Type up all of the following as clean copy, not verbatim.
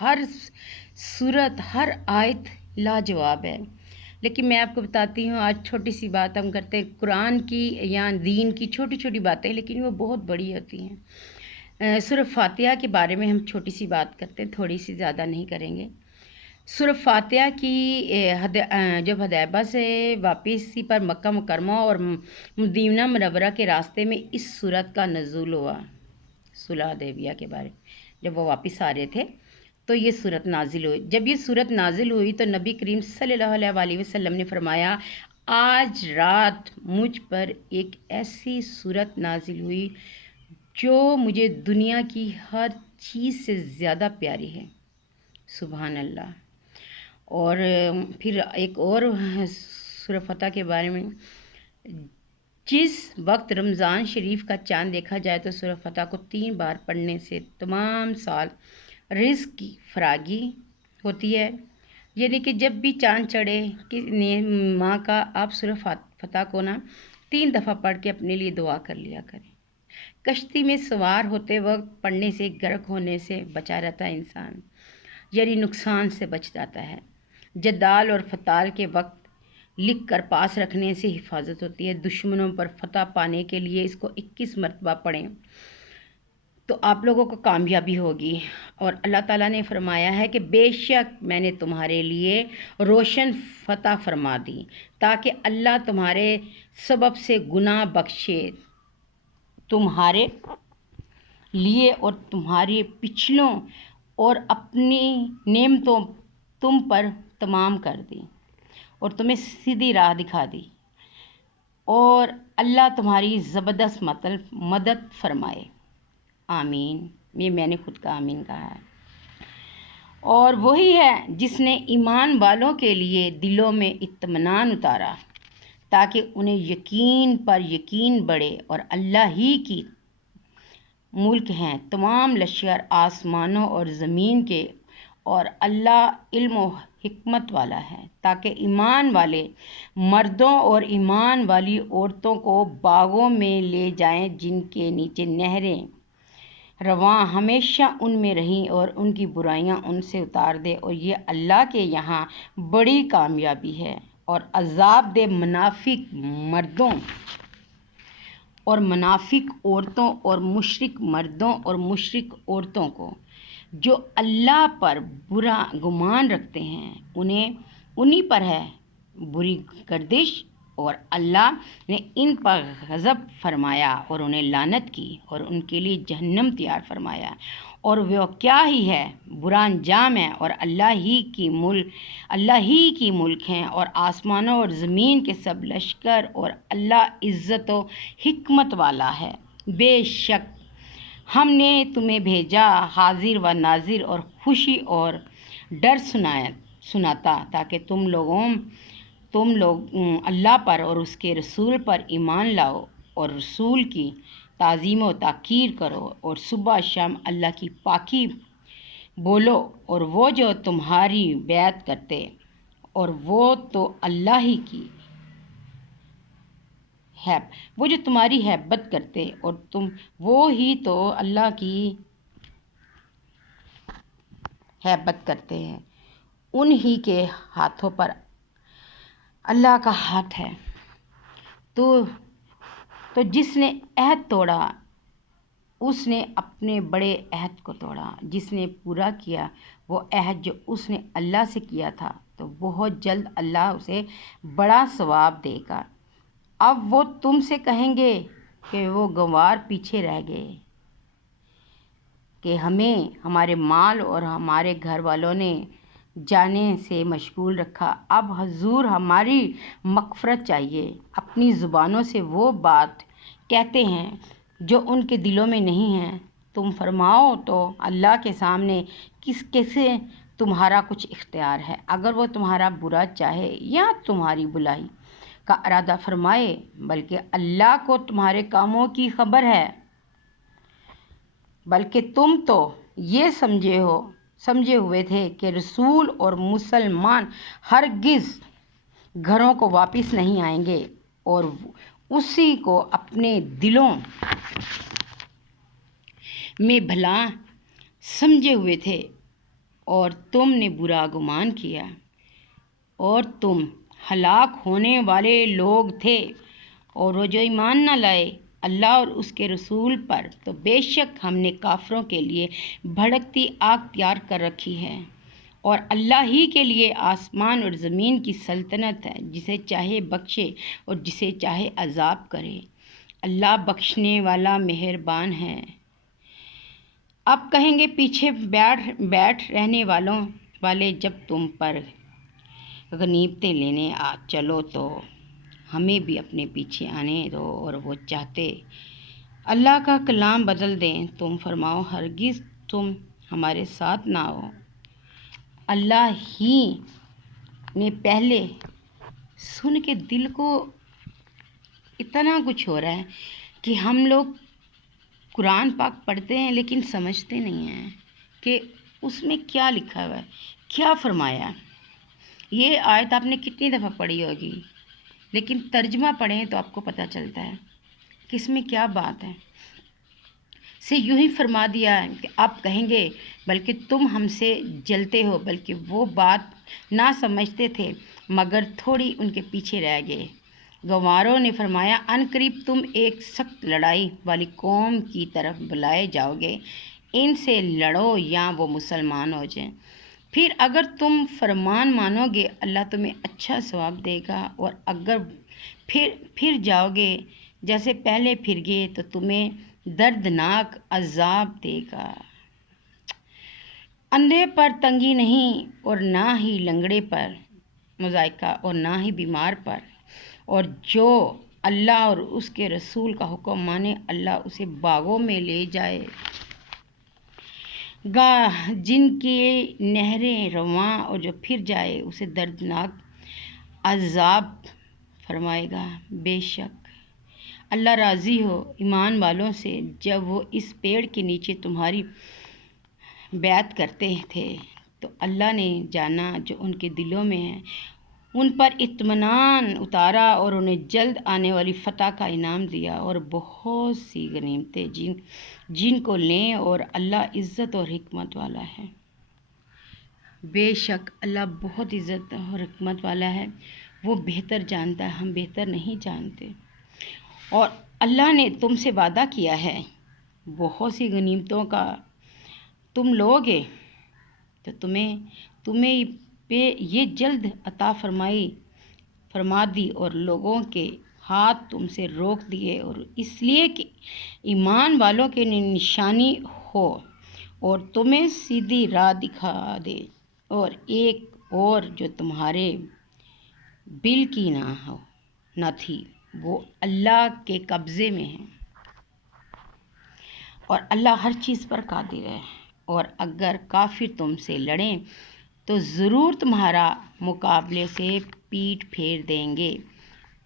ہر صورت، ہر آیت لاجواب ہے. لیکن میں آپ کو بتاتی ہوں، آج چھوٹی سی بات ہم کرتے ہیں قرآن کی یا دین کی، چھوٹی چھوٹی باتیں لیکن وہ بہت بڑی ہوتی ہیں. سورہ فاتحہ کے بارے میں ہم چھوٹی سی بات کرتے ہیں، تھوڑی سی، زیادہ نہیں کریں گے. سورہ فاتحہ کی جب حدیبیہ سے واپسی پر مکہ مکرمہ اور مدینہ منورہ کے راستے میں اس سورت کا نزول ہوا. صلح حدیبیہ کے بارے جب وہ واپس آ رہے تھے تو یہ صورت نازل ہوئی. جب یہ صورت نازل ہوئی تو نبی کریم صلی اللہ علیہ وسلم نے فرمایا، آج رات مجھ پر ایک ایسی صورت نازل ہوئی جو مجھے دنیا کی ہر چیز سے زیادہ پیاری ہے. سبحان اللہ. اور پھر ایک اور سورہ فتح کے بارے میں، جس وقت رمضان شریف کا چاند دیکھا جائے تو سورہ فتح کو 3 بار پڑھنے سے تمام سال رزق کی فراگی ہوتی ہے. یعنی کہ جب بھی چاند چڑھے کہ ماں کا، آپ سورہ فتح کو 3 دفعہ پڑھ کے اپنے لیے دعا کر لیا کریں. کشتی میں سوار ہوتے وقت پڑھنے سے غرق ہونے سے بچا رہتا ہے انسان، یعنی نقصان سے بچ جاتا ہے. جدال اور فتال کے وقت لکھ کر پاس رکھنے سے حفاظت ہوتی ہے. دشمنوں پر فتح پانے کے لیے اس کو 21 مرتبہ پڑھیں تو آپ لوگوں کو کامیابی ہوگی. اور اللہ تعالیٰ نے فرمایا ہے کہ بے شک میں نے تمہارے لیے روشن فتح فرما دی تاکہ اللہ تمہارے سبب سے گناہ بخشے تمہارے لیے اور تمہارے پچھلوں اور اپنی نعمتوں تم پر تمام کر دی اور تمہیں سیدھی راہ دکھا دی، اور اللہ تمہاری زبردست مدد فرمائے. آمین. یہ میں نے خود کا آمین کہا ہے. اور وہی ہے جس نے ایمان والوں کے لیے دلوں میں اطمینان اتارا تاکہ انہیں یقین پر یقین بڑھے، اور اللہ ہی کی ملک ہیں تمام لشکر آسمانوں اور زمین کے، اور اللہ علم و حکمت والا ہے، تاکہ ایمان والے مردوں اور ایمان والی عورتوں کو باغوں میں لے جائیں جن کے نیچے نہریں رواں ہمیشہ ان میں رہیں، اور ان کی برائیاں ان سے اتار دے، اور یہ اللہ کے یہاں بڑی کامیابی ہے. اور عذاب دے منافق مردوں اور منافق عورتوں اور مشرک مردوں اور مشرک عورتوں کو جو اللہ پر برا گمان رکھتے ہیں، انہی پر ہے بری گردش، اور اللہ نے ان پر غضب فرمایا اور انہیں لعنت کی اور ان کے لیے جہنم تیار فرمایا، اور وہ کیا ہی ہے برا انجام ہے. اور اللہ ہی کی ملک ہیں اور آسمانوں اور زمین کے سب لشکر، اور اللہ عزت و حکمت والا ہے. بے شک ہم نے تمہیں بھیجا حاضر و ناظر اور خوشی اور ڈر سناتا تاکہ تم لوگ اللہ پر اور اس کے رسول پر ایمان لاؤ اور رسول کی تعظیم و تحقیر کرو، اور صبح شام اللہ کی پاکی بولو، اور وہ جو تمہاری بیعت کرتے اور وہ تو اللہ ہی کی وہ جو تمہاری ہیبت کرتے اور وہ ہی تو اللہ کی ہیبت کرتے ہیں، انہی کے ہاتھوں پر اللہ کا ہاتھ ہے. تو جس نے عہد توڑا اس نے اپنے بڑے عہد کو توڑا، جس نے پورا کیا وہ عہد جو اس نے اللہ سے کیا تھا تو بہت جلد اللہ اسے بڑا ثواب دے گا. اب وہ تم سے کہیں گے کہ وہ گنوار پیچھے رہ گئے کہ ہمیں ہمارے مال اور ہمارے گھر والوں نے جانے سے مشغول رکھا. اب حضور ہماری مغفرت چاہیے. اپنی زبانوں سے وہ بات کہتے ہیں جو ان کے دلوں میں نہیں ہے. تم فرماؤ تو اللہ کے سامنے کسے تمہارا کچھ اختیار ہے؟ اگر وہ تمہارا برا چاہے یا تمہاری بلائی کا ارادہ فرمائے، بلکہ اللہ کو تمہارے کاموں کی خبر ہے، بلکہ تم تو یہ سمجھے ہوئے تھے کہ رسول اور مسلمان ہرگز گھروں کو واپس نہیں آئیں گے، اور اسی کو اپنے دلوں میں بھلا سمجھے ہوئے تھے، اور تم نے برا گمان کیا اور تم ہلاک ہونے والے لوگ تھے، اور وہ جو ایمان نہ لائے اللہ اور اس کے رسول پر، تو بے شک ہم نے کافروں کے لیے بھڑکتی آگ تیار کر رکھی ہے، اور اللہ ہی کے لیے آسمان اور زمین کی سلطنت ہے، جسے چاہے بخشے اور جسے چاہے عذاب کرے، اللہ بخشنے والا مہربان ہے۔ اب کہیں گے پیچھے بیٹھ رہنے والے، جب تم پر غنیمتیں لینے چلو تو ہمیں بھی اپنے پیچھے آنے دو، اور وہ چاہتے اللہ کا کلام بدل دیں، تم فرماؤ ہرگز تم ہمارے ساتھ نہ ہو۔ اللہ ہی نے پہلے سن کے دل کو اتنا کچھ ہو رہا ہے کہ ہم لوگ قرآن پاک پڑھتے ہیں لیکن سمجھتے نہیں ہیں کہ اس میں کیا لکھا ہوا ہے، کیا فرمایا ہے۔ یہ آیت آپ نے کتنی دفعہ پڑھی ہوگی، لیکن ترجمہ پڑھیں تو آپ کو پتہ چلتا ہے کہ اس میں کیا بات ہے۔ سے یوں ہی فرما دیا ہے کہ آپ کہیں گے بلکہ تم ہم سے جلتے ہو، بلکہ وہ بات نہ سمجھتے تھے مگر تھوڑی ان کے پیچھے رہ گئے۔ گواروں نے فرمایا ان قریب تم ایک سخت لڑائی والی قوم کی طرف بلائے جاؤ گے، ان سے لڑو یا وہ مسلمان ہو جائیں، پھر اگر تم فرمان مانو گے اللہ تمہیں اچھا ثواب دے گا، اور اگر پھر جاؤ گے جیسے پہلے پھر گئے تو تمہیں دردناک عذاب دے گا۔ اندھے پر تنگی نہیں، اور نہ ہی لنگڑے پر مضائقہ، اور نہ ہی بیمار پر، اور جو اللہ اور اس کے رسول کا حکم مانے اللہ اسے باغوں میں لے جائے گا جن کی نہریں رواں، اور جو پھر جائے اسے دردناک عذاب فرمائے گا۔ بے شک اللہ راضی ہو ایمان والوں سے جب وہ اس پیڑ کے نیچے تمہاری بیعت کرتے تھے، تو اللہ نے جانا جو ان کے دلوں میں ہے، ان پر اطمینان اتارا اور انہیں جلد آنے والی فتح کا انعام دیا اور بہت سی غنیمتیں جن کو لیں، اور اللہ عزت اور حکمت والا ہے۔ بے شک اللہ بہت عزت اور حکمت والا ہے، وہ بہتر جانتا ہے، ہم بہتر نہیں جانتے۔ اور اللہ نے تم سے وعدہ کیا ہے بہت سی غنیمتوں کا، تم لوگے تو تمہیں پہ یہ جلد عطا فرما دی، اور لوگوں کے ہاتھ تم سے روک دیے، اور اس لیے کہ ایمان والوں کے نشانی ہو اور تمہیں سیدھی راہ دکھا دے، اور ایک اور جو تمہارے بل کی نہ تھی وہ اللہ کے قبضے میں ہے، اور اللہ ہر چیز پر قادر ہے، اور اگر کافر تم سے لڑیں تو ضرور تمہارا مقابلے سے پیٹھ پھیر دیں گے،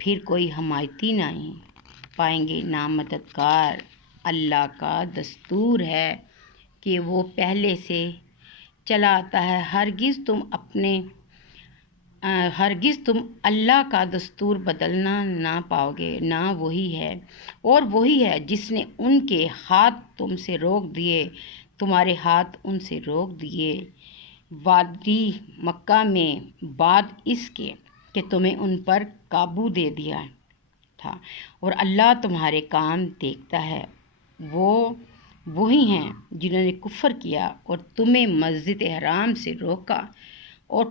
پھر کوئی حمایتی نہیں پائیں گے نہ مددگار۔ اللہ کا دستور ہے کہ وہ پہلے سے چلا آتا ہے، ہرگز تم اللہ کا دستور بدلنا نہ پاؤ گے، نہ وہی ہے، اور وہی ہے جس نے ان کے ہاتھ تم سے روک دیے، تمہارے ہاتھ ان سے روک دیے وادی مکہ میں، بعد اس کے کہ تمہیں ان پر قابو دے دیا تھا، اور اللہ تمہارے کام دیکھتا ہے۔ وہی ہیں جنہوں نے کفر کیا اور تمہیں مسجد حرام سے روکا، اور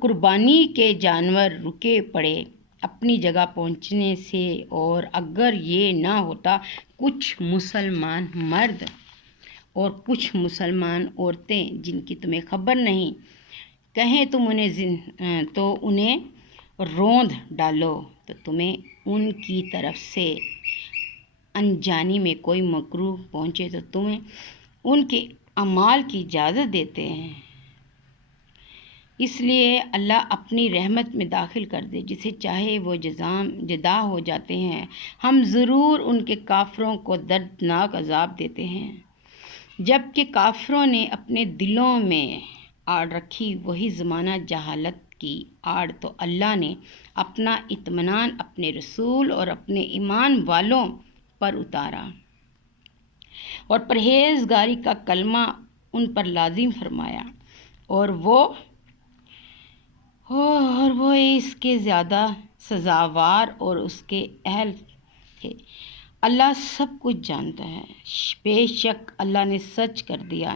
قربانی کے جانور رکے پڑے اپنی جگہ پہنچنے سے، اور اگر یہ نہ ہوتا کچھ مسلمان مرد اور کچھ مسلمان عورتیں جن کی تمہیں خبر نہیں، کہیں تم انہیں روند ڈالو تو تمہیں ان کی طرف سے انجانی میں کوئی مکروہ پہنچے تو تمہیں ان کے اعمال کی اجازت دیتے ہیں، اس لیے اللہ اپنی رحمت میں داخل کر دے جسے چاہے، وہ جدا ہو جاتے ہیں، ہم ضرور ان کے کافروں کو دردناک عذاب دیتے ہیں۔ جبکہ کافروں نے اپنے دلوں میں آڑ رکھی، وہی زمانہ جہالت کی آڑ، تو اللہ نے اپنا اطمینان اپنے رسول اور اپنے ایمان والوں پر اتارا، اور پرہیزگاری کا کلمہ ان پر لازم فرمایا اور وہ اس کے زیادہ سزاوار اور اس کے اہل تھے۔ اللہ سب کچھ جانتا ہے۔ بے شک اللہ نے سچ کر دیا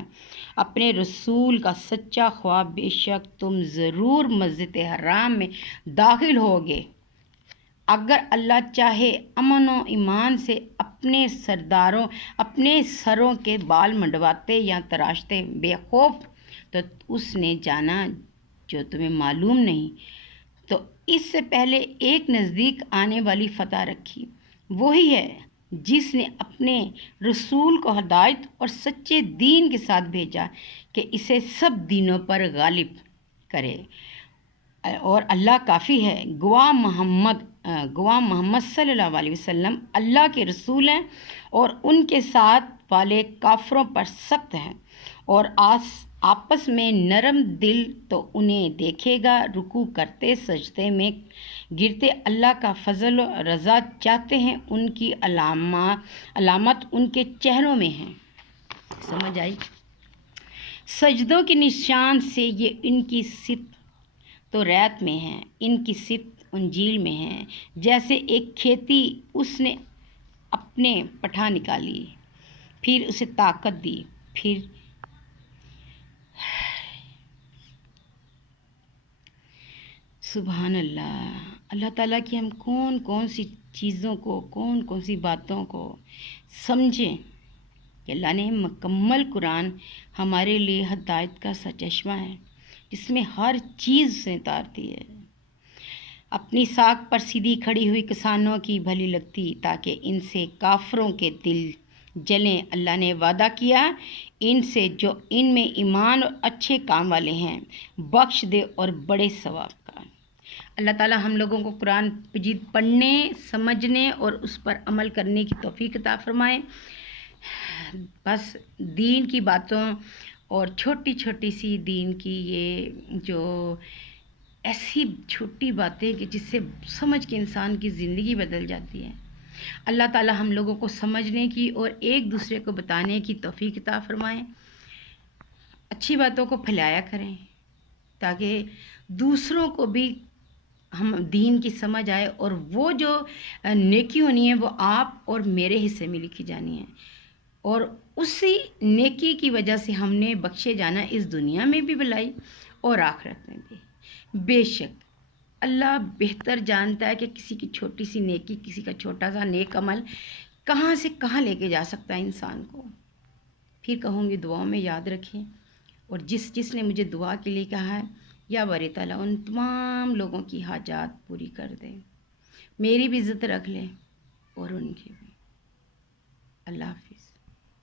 اپنے رسول کا سچا خواب، بے شک تم ضرور مسجد حرام میں داخل ہوگے اگر اللہ چاہے امن و ایمان سے اپنے سروں کے بال منڈواتے یا تراشتے بے خوف، تو اس نے جانا جو تمہیں معلوم نہیں، تو اس سے پہلے ایک نزدیک آنے والی فتح رکھی، وہی ہے جس نے اپنے رسول کو ہدایت اور سچے دین کے ساتھ بھیجا کہ اسے سب دینوں پر غالب کرے، اور اللہ کافی ہے۔ گواہ محمد صلی اللہ علیہ وسلم اللہ کے رسول ہیں اور ان کے ساتھ والے کافروں پر سخت ہیں، اور آپس میں نرم دل تو انہیں دیکھے گا رکوع کرتے سجدے میں گرتے اللہ کا فضل و رضا چاہتے ہیں، ان کی علامت ان کے چہروں میں ہے۔ سمجھ آئی؟ سجدوں کے نشان سے یہ ان کی صفت تو ریت میں ہے، ان کی صفت انجیل میں ہے۔ جیسے ایک کھیتی، اس نے اپنے پٹھا نکالی، پھر اسے طاقت دی، پھر سبحان اللہ، اللہ تعالیٰ کی ہم کون سی چیزوں کو، کون سی باتوں کو سمجھیں کہ اللہ نے مکمل قرآن ہمارے لیے ہدایت کا سچشمہ ہے، جس میں ہر چیز سے اتارتی ہے۔ اپنی ساکھ پر سیدھی کھڑی ہوئی کسانوں کی بھلی لگتی تاکہ ان سے کافروں کے دل جلیں۔ اللہ نے وعدہ کیا ان سے جو ان میں ایمان اور اچھے کام والے ہیں، بخش دے اور بڑے ثواب کا۔ اللہ تعالیٰ ہم لوگوں کو قرآن مجید پڑھنے، سمجھنے اور اس پر عمل کرنے کی توفیق عطا فرمائے۔ بس دین کی باتوں اور چھوٹی سی دین کی یہ جو ایسی چھوٹی باتیں کہ جس سے سمجھ کے انسان کی زندگی بدل جاتی ہے، اللہ تعالیٰ ہم لوگوں کو سمجھنے کی اور ایک دوسرے کو بتانے کی توفیق عطا فرمائیں۔ اچھی باتوں کو پھیلایا کریں تاکہ دوسروں کو بھی ہم دین کی سمجھ آئے، اور وہ جو نیکی ہونی ہے وہ آپ اور میرے حصے میں لکھی جانی ہے، اور اسی نیکی کی وجہ سے ہم نے بخشے جانا اس دنیا میں بھی بھلائی اور آخرت میں بھی۔ بے شک اللہ بہتر جانتا ہے کہ کسی کی چھوٹی سی نیکی، کسی کا چھوٹا سا نیک عمل کہاں سے کہاں لے کے جا سکتا ہے انسان کو۔ پھر کہوں گی دعاؤں میں یاد رکھیں، اور جس نے مجھے دعا کے لیے کہا ہے، یا باری تعالیٰ ان تمام لوگوں کی حاجات پوری کر دے، میری بھی عزت رکھ لے اور ان کی بھی۔ اللہ حافظ۔